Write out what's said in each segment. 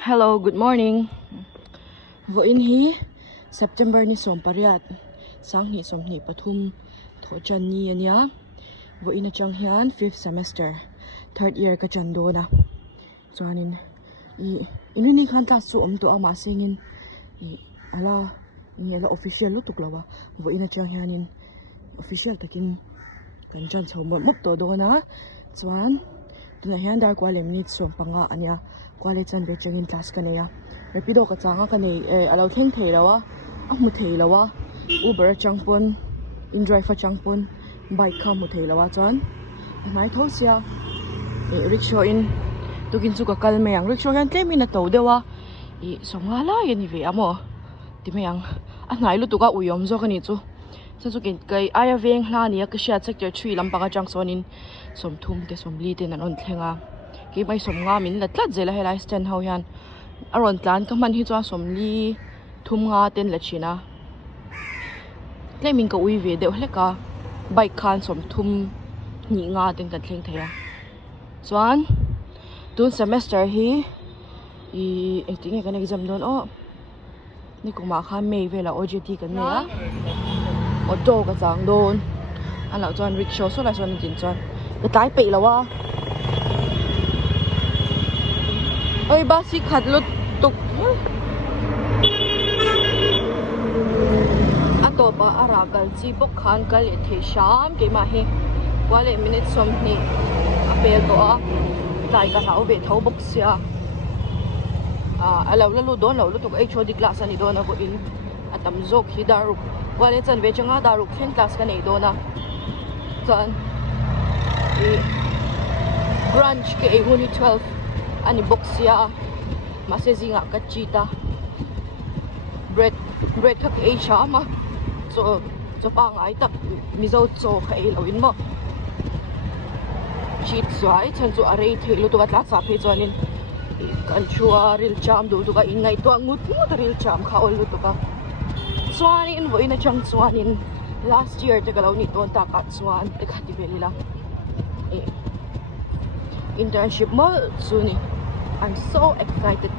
Hello, good morning. Vo in hi September ni som pariat sang ni som ni pathum tho chan ni ania. Vo in achang hian 5th semester 3rd year ka chan do na. Chuanin in ni khan ta su om to ama singin ala official lu tuklawa. Vo in achang hianin official takin kan chan chawmot mop to do na. Chuan tuna hian dar kwa lem ni som panga ania. Kwale chan be changin class kanaya rapido ka changa kanei alo theng theilawa amu theilawa uber changpon in driver changpon bike kha mu theilawa chan mai thosia rickshaw in tukin chu ka kalme yang rickshaw han tlemi na to dewa songa la yani ve amo timeyang anai lu tuka uyom zo kani chu chu kin kai aya veng hla ni ka sha sector 3 lampanga changsonin somthum te somli te nan on thlenga ki mai som nga min la tlat zela helai stand ho hian aron tlan ka man hi cha somli thum nga ten la china tlemin ka ui ve de hleka bike khan som thum ni nga ten kan thleng theya chuan tun semester hi I think kan exam don ni kuma kha mei vela OJT kan ne ya auto ka chang don ala chuan rickshaw so la chuan tin chuan ka tai pe lawa oi basi khatlut tuk ato pa aragal chi bok khan kal e the sham ke ma he wale minute som ni apel to a tai ka hau be thau bok sia alo la lu don lo lu tuk HOD class ani don abo in atam zok hi daru wale chan ve changa daru khen class ka nei dona chan branch ke huni 12 ani boxia masezinga ka chita bread thak e chama so pa ngai tak mizo cho khai lo in mo chit zai chan chu arei thelu tu atla cha phe chonin kan chua ril cham du tu ka in ngai to ngut ngut ril cham kha ol tu ka chuan in voina chang chuan in last year te galo ni ton ta ka chuan te khati belila internship mo suni I'm so excited.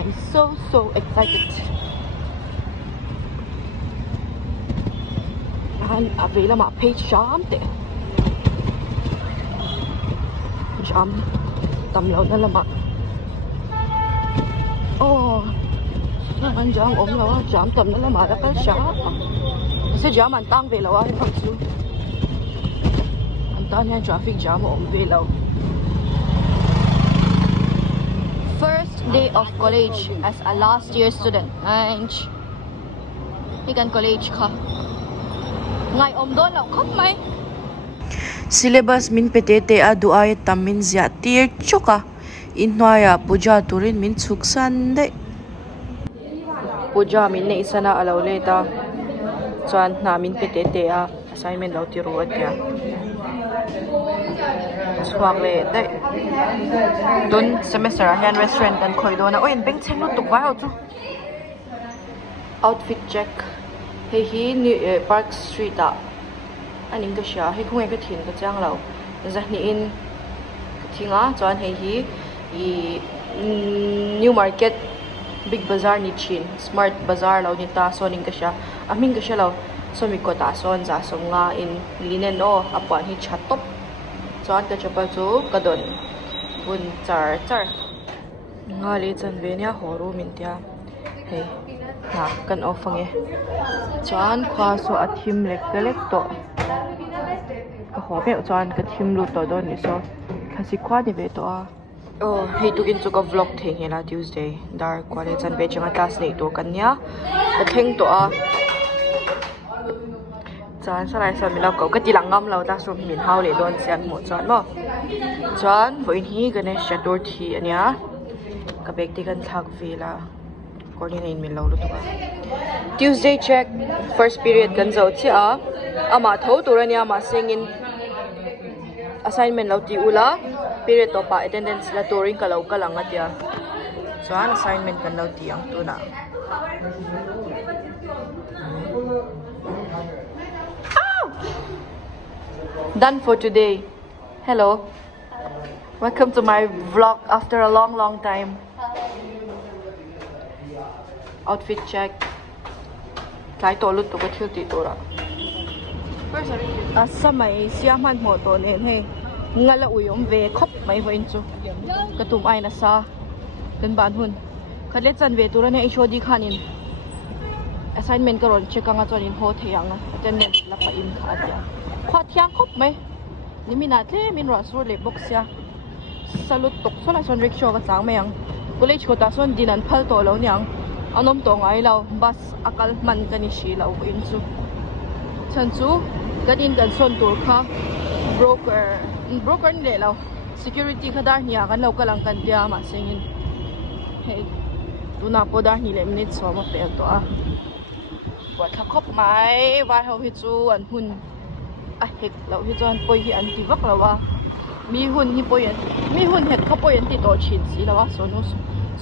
I'm so excited. And available my page jam te. Jam tam lo na lama. Oh. Ang jam om lawa jam tam na lama la ka sha. Kasi jam an tang ve lawa ni phang chu. An tan yan traffic jam om ve law. First day of college as a last year student and ikan college ka ngai om don law khop mai syllabus min petete a duai tamin zia tir choka inhwaya puja turin min chuksan de puja min nei sana alo leta chuan na min petete a assignment lo ti ro atia swag le de don semester hand restaurant kan khoi do na oi beng chen lu tuk wa chu outfit check hi ni park street a aning ka sha hi khungai ka thin ka chang lo za ni in thinga chuan hi new market big bazaar ni chin smart bazaar lo ni ta so ning ka sha aming ka sha lo so mi ko ta son za som nga in linen o apwan hi chatop chuan ka chapa chu kadon bun char nga le chan ve nya horu min tia hei na kan ofange chuan khwa so athim lek to ka hobe chuan ka thim lu to don ni so khasi khwa ni ve to a hei tukin chu ka vlog theng hela Tuesday dar kwale chan ve changa class nei to kan nya ka theng to a chuan sarai sa mila ko ka tilangam lo ta som min haw le don sian mo chuan mo chuan voin hi ganesh chaturthi ania ka bek ti kan thak vela corner in min lo lu to Tuesday check first period kan zo chi a ama tho turania ma singin assignment lo ti ula period to pa attendance la touring ka lo ka lang atia chuan assignment kan lo ti ang tu na done for today. Hello. Welcome to my vlog after a long time. outfit check cái tổ lụt tổ cái thiếu tí tổ đó asa mai siam han mo to nen he ngala uyom ve khop mai hoin chu katum ai na sa den ban hun khatle chan ve tura ne ishodi khanin assignment karon check anga chonin ho theyang attendance la pa in kha dia khwa thiang khop mai nimina tle min ra sur le box ya salut tok sola son rickshaw ka chang mai ang college ko ta son dinan phal to lo nyang anom to ngai lo bus akal man kani shi lo in chu chan chu gadin kan son tur kha broker ni le lo security khadar nia kan lo kalang kan dia ma sengin hey tuna poda ni le minute so ma pel to a wa tha khop mai wa ho hi chu an hun a hek lo hi chuan poi hi an ti vak lo wa mi hun hi poi an mi hun het kha poi an ti to chin si lo wa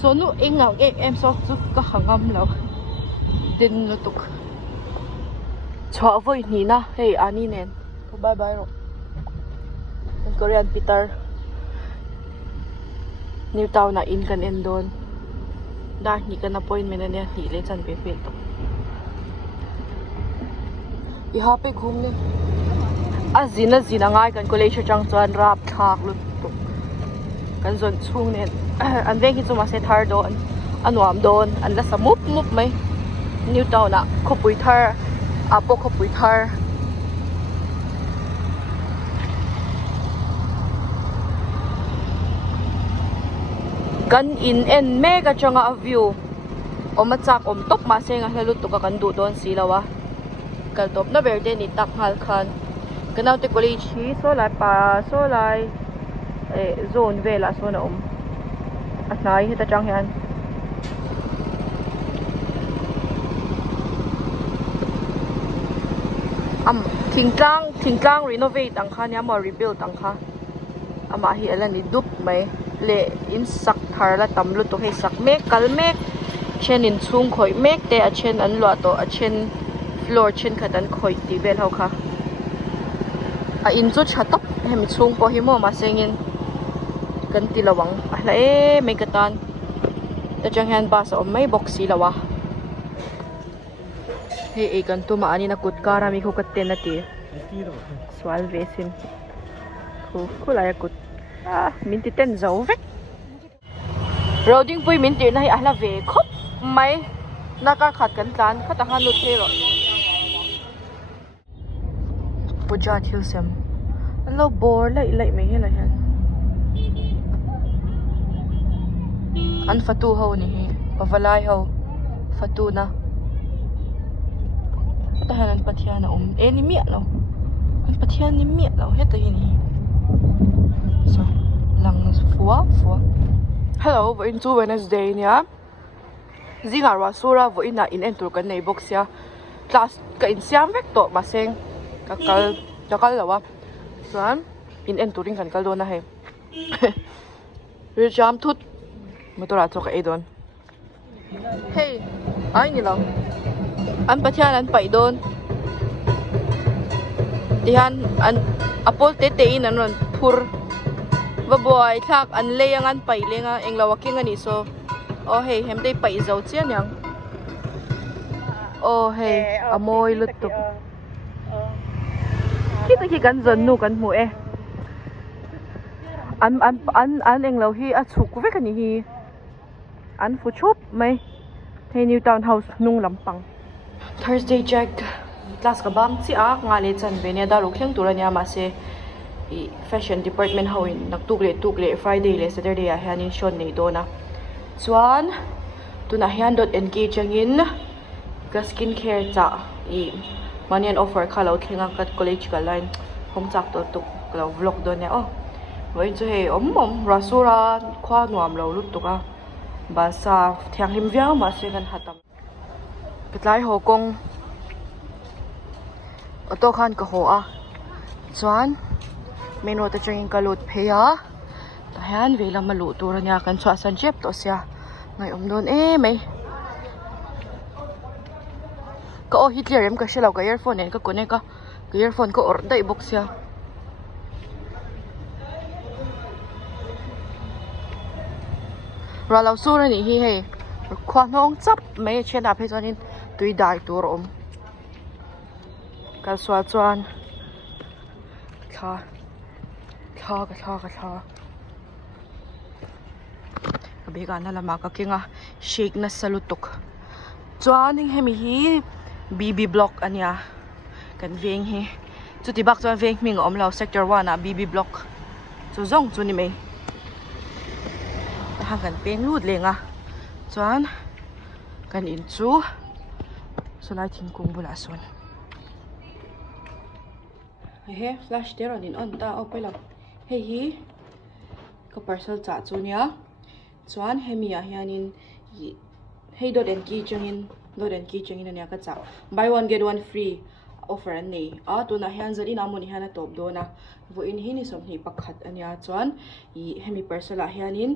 sonu engau em so chu ka hangam lo din lo tuk chwa voi ni na hey ani nen bye bye ro Korean Peter New Town na in kan endon da ni kan appointment na niya hi le chan pe pe to I ha pe ghum ne azina ngai kan college chang chuan rap thak lu tuk kan zon chung nen an veng hi chuma se thar don anwam don an la samup mai New Town na khopui thar apo khopui thar kan in en mega changa view omachak top ma senga helu to ka kan du don silawa kal top na verde ni tak hal khan kanau te college hi so lai zone vela so na asnai hi ta chang hian thingtlang renovate ang kha nya mo rebuild ang kha ama hi ala ni dup mai le in sak thar la tamlu to he sak mek kal mek chen in chung khoi mek te a chen an lwa to a chen floor chen khatan khoi ti vel ho kha a in chu thatop hem chung po hi mo ma sengin kan ti lawang a la e me katan ta chang han ba sa mai boxi lawa he e kan tu ma ani na kut kara mi ko katte na ti swal vesin ko la ya kut minti ten zo vek roading pui minti na hi ahla ve khop mai na ka khat kan tlan khata han lu thero puja thil sem lo bor lai mai hela han an fatu ho ni hi pawalai ho fatu na khata han pathian na ni mi lo an pathian ni mi lo heta hi ni so lang fua hello vo in chu Wednesday nia zinga ra sura vo ina in entur kan nei box ya class ka in siam vek to ma seng kakal lawa chuan in enturing kan kal do na he ri jam thut motora chok e don hey ai ni lo an pathian an pai don tihan an apol te in an ron phur boy thak an leyang an pai lenga englawa king ani so oh hey hem dei pai zo chian yang oh hey amoi lut tu ki kan zon nu kan mu e an englo hi a chuk ve kan hi an fu chop mai the New Town house nung lampang Thursday check class ka bang chi a nga le chan ve ne da ro khleng turania ma se fashion department hoin nak tukle Friday le Saturday a hianin shon nei dona chuan tuna hian .nk changin ka skin care cha manian offer khalo thlenga kat college ka line hom chak to tuk lo vlog don ne voi chu he rasura khwa nuam lo lut tuka ba sa thiang him vya ma se kan hatam kitlai ho kong auto khan ka ho a chuan meno ta changin kalut pheya ta han vela malu turanya kan chwa san chep to sia ngai don mai ka o thlir em ka shelo ka earphone en ka kone ka earphone ko or dai box sia เราเราสู้นะนี่เฮ้ความน้องจับไม่เช่นอะไรจวนนี้ตุยได้ตัวรมกันสวดจวนข้ากระเบียกันนั่นละมากกิ้งอ่ะเชคนัสลุตุกจวนนี่ให้มีฮีBB block อันเนี้ยกันเวงฮีจุดที่บักจวนเวงมีงอมเรา sector 1นะ BB block จุดส่งจุดนี้ไหมทางกันเป็นรูดเลยอ่ะจวนกันอินจูสไลด์ทิ้งกุ้งบุลาส่วนเฮ้ย flash เดี๋ยวนินอ่อนตาเอาไปแล้วเฮ้ยก็ parcel จ่าจุนยาจวนเฮมีอะยันินเฮ้ยโดดเด่นกี่จังอินเนี่ยก็จ่า buy one get one free offer อันนี้ตัวน่ะยันจะได้น้ำมันยันตบโดนะวันนี้นี่สมนี่ปักขัดอันนี้จวนเฮมี parcel อะยันิน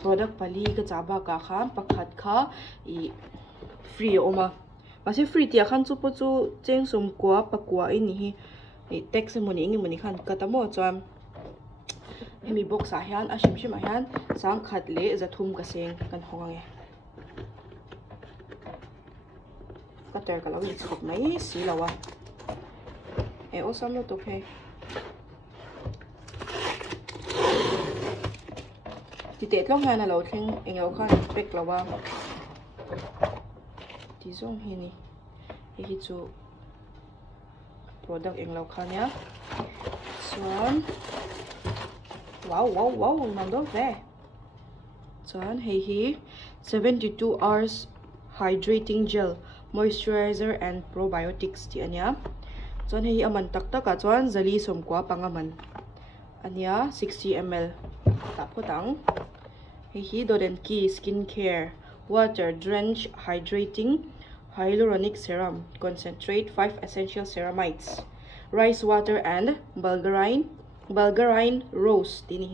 product ผลิตก็จ่าบ้ากะข้ามปักขัดข้าfree ออกมาไม่ใช่ free ที่ขันจูปจูเจ้งสมกว่าปักกว่าอันนี้text มันนี่ขันก็ตั้งหมดจวนมีบ็อกซ์อาหารชิมอาหารสังขัดเละจะทุ่มกระเซ็งกันห้องไงก็เจอกันแล้วอีกขบไหมสีแล้ววะโอ้ซ้ำแล้วตัวเพย์ที่เตะต้องงานเราทิ้งเองเราข้างเป็กแล้วว่าที่ส่งที่นี่ที่จู product เองเราข้างเนี้ยส่วนwowมันดูแย่จวนเฮ้ย72 hours hydrating gel moisturizer and probiotics ที่อันเนี้ยจวนเฮ้ยมันตักจวนจะลีสมกว่าปังมันอันเนี้ย60 ml ตับก็ตังเฮ้ยโดเดนกี้ skin care water drench hydrating hyaluronic serum concentrate 5 essential ceramides rice water and bulgarine rose ที่นี่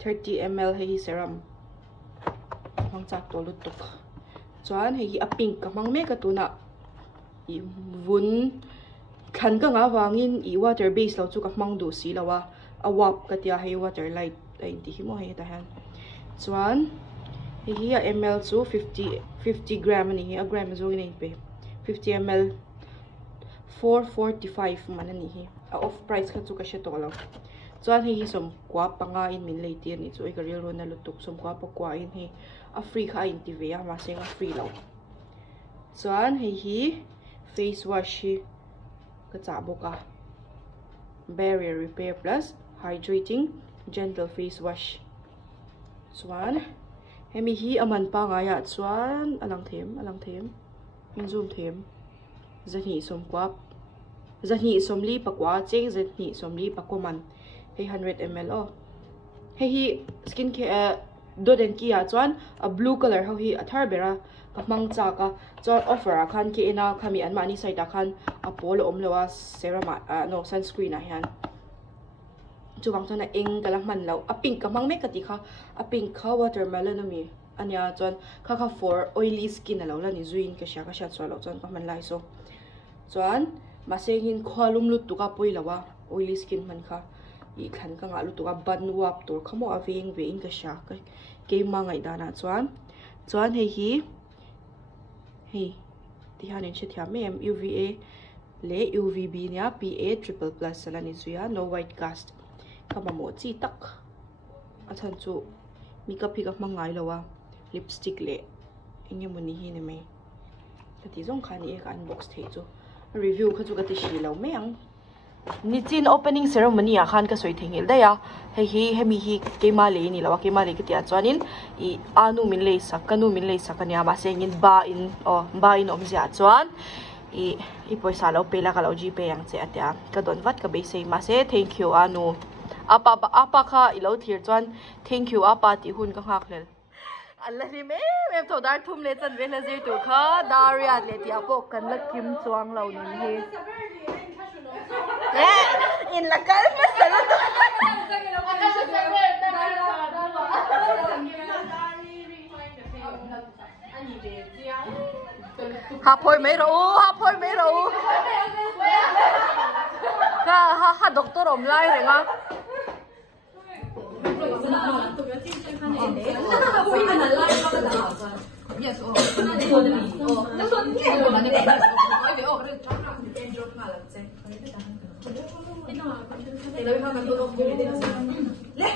30 ml ให้serum มังจากตัวลุตุกจวนให้ปิงกับมังเมกตัวน่ะวุ้นขันก็งาวางินwater base เราจุกับมังดูสีแล้วว่าเอาวับก็จะให้ water light ไอ้ที่หิมะให้ตาหันจวนให้ml จู50 gram นี่gram จูนี่ไป50 ml 445มันนี่off price ก็จุกับเชตตัวแล้วจวนให้สมกว่าปังอินมินเลยที่นี่จูไอ้ก็เรียกว่านั่นลุตุกสมกว่าปักกว่าอินให้ฟรีค่ะอินทีวีมาเซ็งฟรีแล้วจวนให้face wash ก็จ่าบุกะ barrier repair plus hydrating gentle face wash จวนให้มีมันปังอ่ะจวนอลังเทมมินซูมเทมจะหนีสมกว่าจะหนีสมลีปักกว่าเจ๊งจะหนีสมลีปักกว่ามันให้100 ml ให้skin care โดเด่นกี้จวนblue color เขาทาร์เบรากับมังจากจวน offer คันที่น่าขมีอันมานี่ใส่ตาคันโปโลเลว่าเซรั่มno sunscreen นะฮันจูบางจวนเองกับลังมันแล้วปิงกับมังไม่กติค่ะปิงข้าว watermelon น่ะมีอันนี้จวนข้า for oily skin แล้วแล้วนี่จุยนก็เชียสวยแล้วจวนกับมันไล่โซจวนมาเสียหินข้าวลุ่มลุดตุกปุยแล้วว่า oily skin มันค่ะอีกขันก็งาลุตุกบันวับตัวขโมยเวงก็เชียเกมมาไงดานะจวนให้ที่ฮันนี่เชื่อที่ไม่UVA เละ UVB เนี่ย PA triple plus แล้วนี่สุยา no white cast ข้ามาโมจีตักอาจารย์จูมีกับพี่กับมังไงแล้วว่าลิปสติกเละอย่างเงี้ยมันนี่เนี่ยไหมแต่ที่ส่งคันนี้ก็อันบ็อกซ์เทจูรีวิวเขาจูกติชีแล้วไม่ยังนี่จีน opening ceremony คันก็สวยทิ้งเลยได้ยะให้มีเกมาเลยนี่แล้วว่าเกมาเลยก็ที่จวนนินนูมินเลยสักกันนูมินเลยสักกันเนี่ยมาเสียงินบ้าอินอมเสียจวนปอยสาเราเปล่ากับเราจีเปยังเสียแต่ก็โดนวัดกับเบสมาเสีย thank you นูapaค่ะเราthlirจวน thank you apa ที่หุ่นก็หักเลยอันละนี่แม่ทอดาทุ่มเลยจันเวลาเจอตัวค่ะดาริอาเลยที่อาปกกันละกิมจวงเรานี่in la calma saludo hapoi mai ro ka ha doctor om lai renga Yes, oh.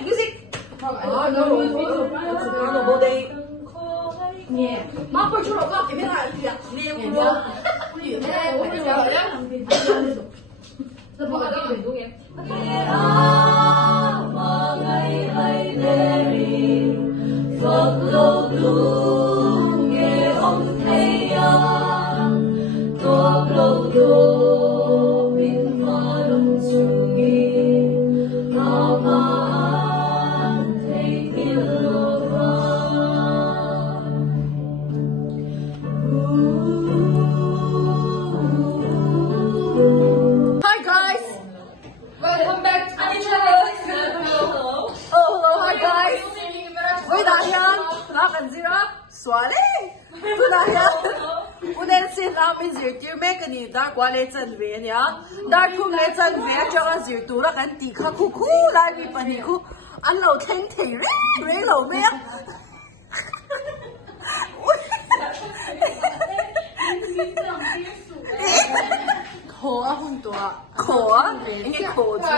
Music. Oh no. Má por chulo có cái biết là liều luôn. Tôi bỏ cái chuyện đúng dar qua lê chân về nhá, dar thum lê chân về cho anh dìu tủ là cái tì khá khu khu lại bị phần này khu ăn lẩu thanh thị rế lẩu mẹ khổ hôn tòa khổ nghe khổ chứ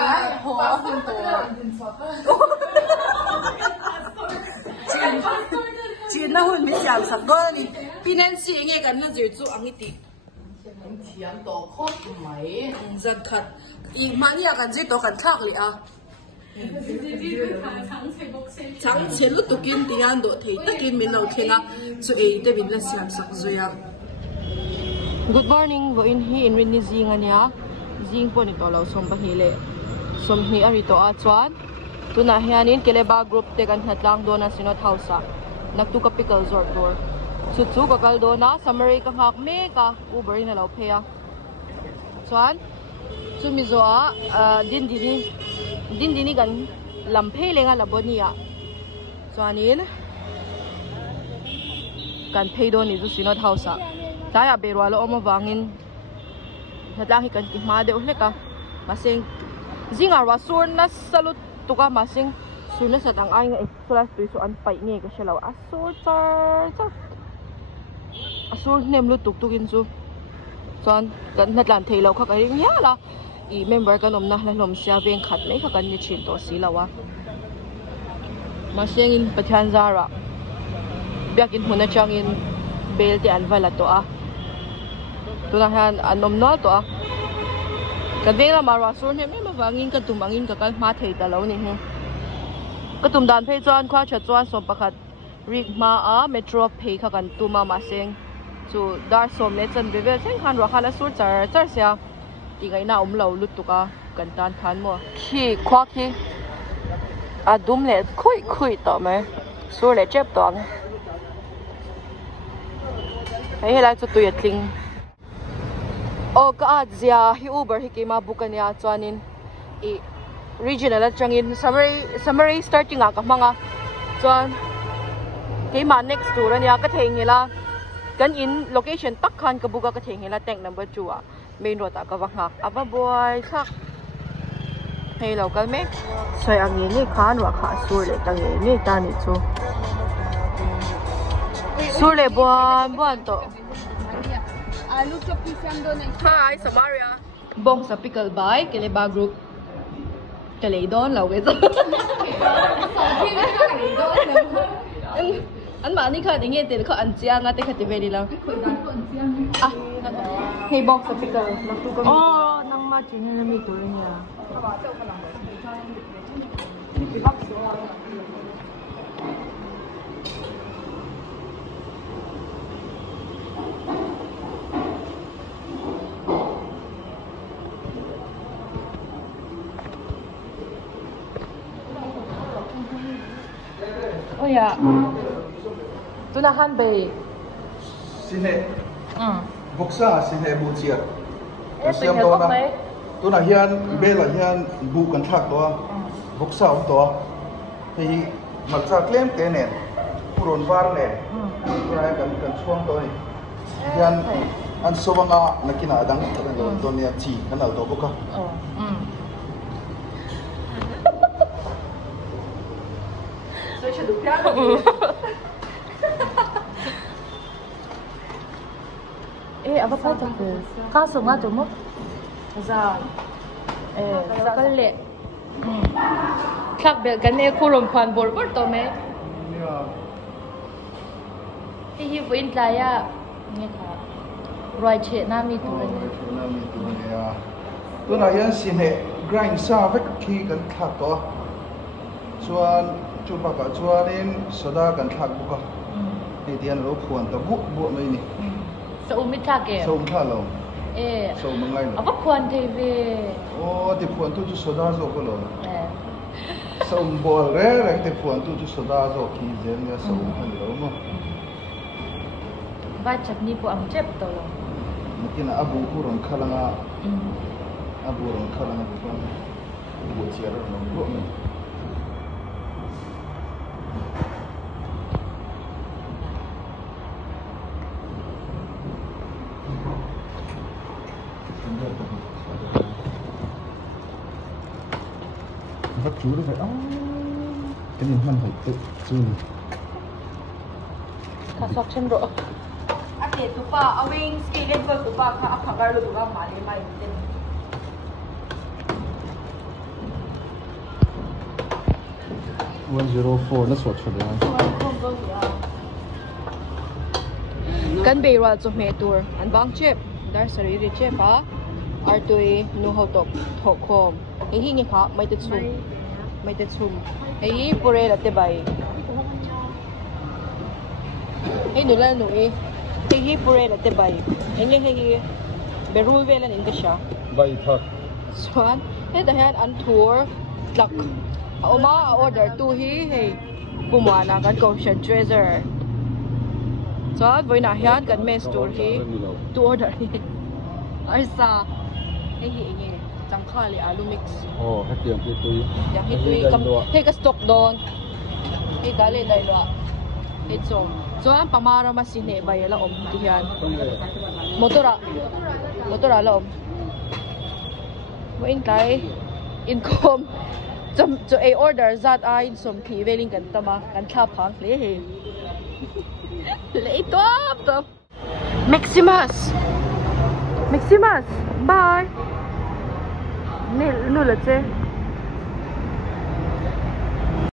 khổ hôn tòa chuyện nó hôn mấy chàng sẵn đó thì tin anh chị nghe cái nó dìu tụ ăn cái tì tiền tổ khóc mấy dân thật ý mà nhà cần gì tổ cần khác liền à trắng chế lúc tụ kim tiền độ thì tất kim mình đâu thế nào chú ấy để mình là xem sắc rồi à. Good morning, vô in hi in rin zing ania zing po nito law som bahile som hi arito a chuan tuna hianin keleba group te kan hnatlang dona sinot hausa naktu ka pickle zor door chu ka kaldo na summary ka hak me ka uber na law pheya chuan chumi zo a din dini kan lam phei lenga labonia chuanin kan phei do ni chu sinot hausa taya berwalo omo wangin hnatlang hi kan ki ma de hleka masing zinga rasur na salut tuka masing suna sa tang ai nga plus piso an pai nge ka shelaw asur char asur nem lu tuk tukin chu chuan kan hnatlan theilo kha ka ring ya la I member kan omna hlalom sia veng khat mai kha kan ni chin to si lawa masing in pathian zara biakin huna changin bel te an vala to a tuna han anom no to a ka vela marwa sur ne me mawangin ka tumangin ka kal ma thei ta lo ni hu ka tum dan phei chuan khwa cha chuan som pakhat rik ma a metro phei kha kan tuma ma seng chu dar som le chan bevel seng khan ra khala sur char sia ti ngai na lo lut tuka kan tan than mo khi khwa khi adum le khoi to me sur le chep to ang hey la chu tu ya tling o ka zia hi uber hi kema bukania chuanin I regional atangin summary starting a ka manga chuan kema next to rania ka thengela kan in location tak khan ka buka ka thengela tank number 2 a main road a ka wangak aba boy thak hey local me sai angi ni khan wa kha sur le tang ni ta ni chu sur le buan to Alu chop pisang doon ay hi Samaria bong sa pickle by keleba group kalay don law ito an ma ni kha dinge te kha an chia nga te kha te very lang ah hey bong sa pickle oh nang ma chin na mi to niya oh ya tunahan bay sine boksa sine bu chia siam to na tuna hian bela hian bu kan thak to boksa om to hi malcha klem te ne puron var ne rai kan chuang to ni hian an sowanga nakina dang to ne chi kanal to boka apa pa tu? Kaso nga tu mo? Za, za kali. Klak bel kan kurum pan bor to me. Hi buin laya ni kha. Roi che na mi tu ne. Tu na yan sine grind sa vek khi kan thak to. Chuan chu pa ka chuanin soda kan thak bu ka. Ni tian ro phuan to bu mai ni. Sa umit thak ke. Sa um tha lo. So mangai lo. Apa phuan thei ve. Ti phuan tu chu soda zo ko lo. Sa bol re rang ti phuan tu chu soda zo ki zen ya sa han lo mo. Ba chutney po ang chep to lo. Mungkin abu kurang kalanga. Abu kurang kalanga bukan. Buat siaran nombor ni. Bắt chú nó phải cái niềm hân phải tự chun. Cả sọc chân rộ. Ate tupa awing skill ko tupa ka akhagar lu tupa mali mai din. 104 那所出的。Kan beira cho me tur an bang chep dar sariri chep a artui nu ho top thok khom e hi ni kha mai te chum e hi pure la te bai e nu la nu e hi pure la te bai enge hi beru velan in ka sha Bai tha. swan e da han an tour lak oma order tu hi hey pumana kan ko shan treasure so voi na hian kan mes tour hi tu order hi arsa he hi nge changkha le alu mix Hết tiền thì tôi. yang hi tui kam he ka stock don he ka le dai lo he so an pamara ma sine bai la om ti hian motora la om mo in kai income cho a order zat a in som thi veling kan tama kan tha phang le he le top Maximus bye. Nu le